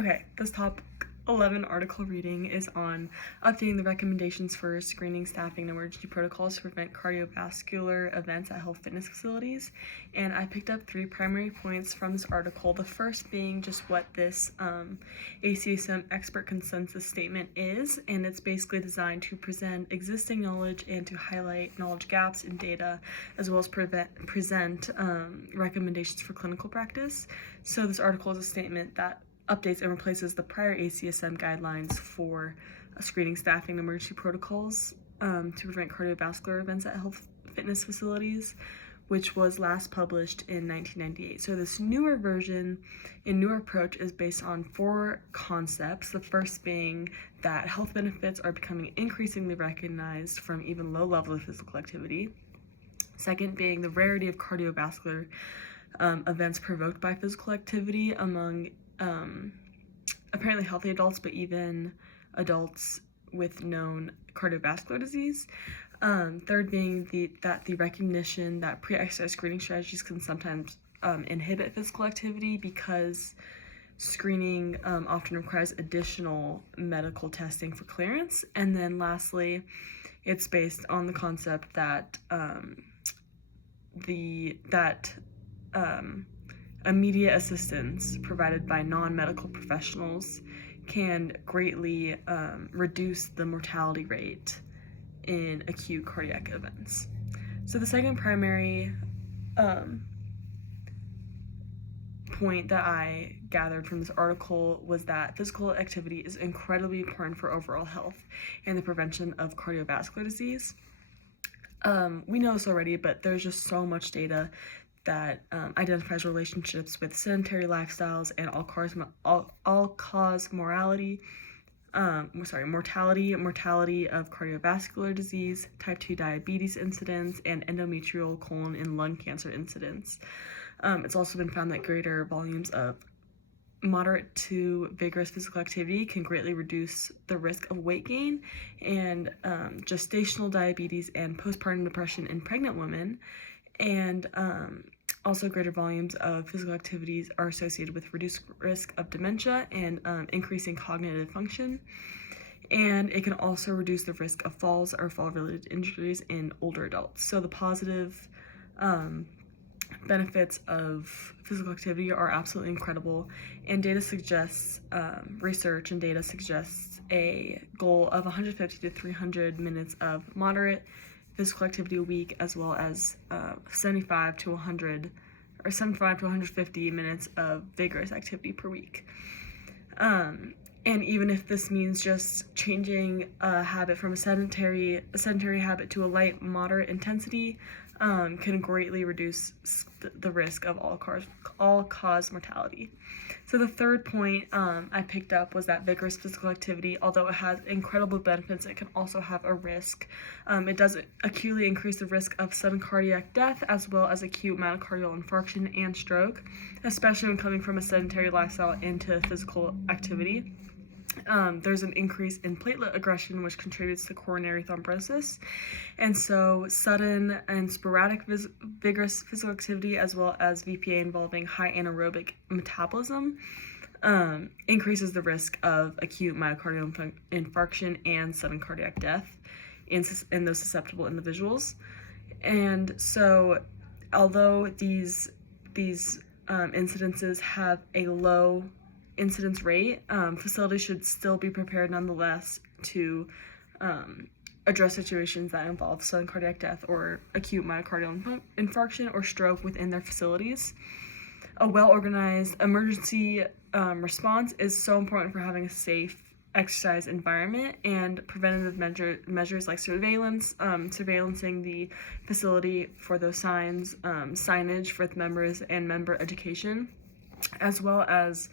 Okay, this top 11 article reading is on updating the recommendations for screening, staffing, and emergency protocols to prevent cardiovascular events at health fitness facilities. And I picked up 3 primary points from this article. The first being just what this ACSM expert consensus statement is, and it's basically designed to present existing knowledge and to highlight knowledge gaps in data, as well as present recommendations for clinical practice. So this article is a statement that updates and replaces the prior ACSM guidelines for screening, staffing, and emergency protocols to prevent cardiovascular events at health fitness facilities, which was last published in 1998. So this newer version and newer approach is based on 4 concepts. The first being that health benefits are becoming increasingly recognized from even low levels of physical activity. Second being the rarity of cardiovascular events provoked by physical activity among apparently healthy adults, but even adults with known cardiovascular disease. Third being the recognition that pre-exercise screening strategies can sometimes inhibit physical activity because screening often requires additional medical testing for clearance. And then lastly, it's based on the concept that immediate assistance provided by non-medical professionals can greatly reduce the mortality rate in acute cardiac events. So the second primary point that I gathered from this article was that physical activity is incredibly important for overall health and the prevention of cardiovascular disease. We know this already, but there's just so much data that identifies relationships with sedentary lifestyles and all-cause mortality of cardiovascular disease, type 2 diabetes incidence, and endometrial, colon, and lung cancer incidence. It's also been found that greater volumes of moderate to vigorous physical activity can greatly reduce the risk of weight gain and gestational diabetes and postpartum depression in pregnant women. And also greater volumes of physical activities are associated with reduced risk of dementia and increasing cognitive function. And it can also reduce the risk of falls or fall-related injuries in older adults. So the positive benefits of physical activity are absolutely incredible, and data suggests, research and data suggests a goal of 150 to 300 minutes of moderate physical activity a week, as well as 75 to 150 minutes of vigorous activity per week. And even if this means just changing a habit from a sedentary habit to a light, moderate intensity, can greatly reduce the risk of all-cause mortality. So the third point I picked up was that vigorous physical activity, although it has incredible benefits, it can also have a risk. It does acutely increase the risk of sudden cardiac death, as well as acute myocardial infarction and stroke, especially when coming from a sedentary lifestyle into physical activity. There's an increase in platelet aggression, which contributes to coronary thrombosis. And so sudden and sporadic vigorous physical activity, as well as VPA involving high anaerobic metabolism, increases the risk of acute myocardial infarction and sudden cardiac death in those susceptible individuals. And so although these incidences have a low incidence rate, facilities should still be prepared nonetheless to address situations that involve sudden cardiac death or acute myocardial infarction or stroke within their facilities. A well-organized emergency response is so important for having a safe exercise environment, and preventative measures like surveillancing the facility for those signage for members and member education, as well as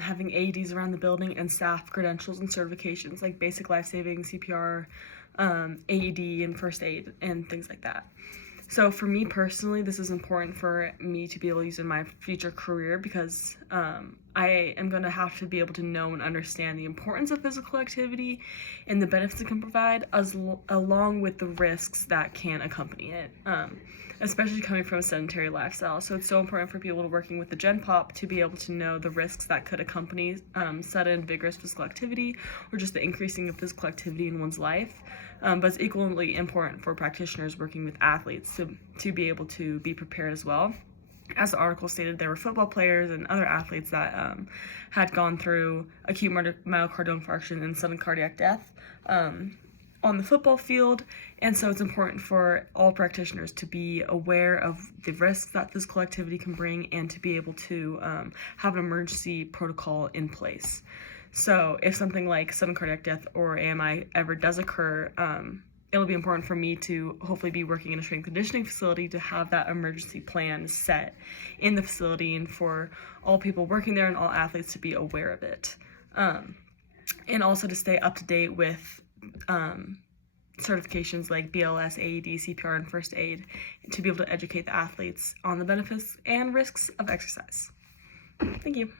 having AEDs around the building and staff credentials and certifications like basic life-saving, CPR, AED, and first aid, and things like that. So for me personally, this is important for me to be able to use in my future career because I am going to have to be able to know and understand the importance of physical activity and the benefits it can provide, along with the risks that can accompany it, especially coming from a sedentary lifestyle. So it's so important for people working with the Gen Pop to be able to know the risks that could accompany sudden, vigorous physical activity, or just the increasing of physical activity in one's life. But it's equally important for practitioners working with athletes to be able to be prepared as well. As the article stated, there were football players and other athletes that had gone through acute myocardial infarction and sudden cardiac death on the football field, and so it's important for all practitioners to be aware of the risks that physical activity can bring and to be able to have an emergency protocol in place. So if something like sudden cardiac death or AMI ever does occur, it'll be important for me to hopefully be working in a strength conditioning facility to have that emergency plan set in the facility, and for all people working there and all athletes to be aware of it. And also to stay up to date with certifications like BLS, AED, CPR, and first aid, to be able to educate the athletes on the benefits and risks of exercise. Thank you.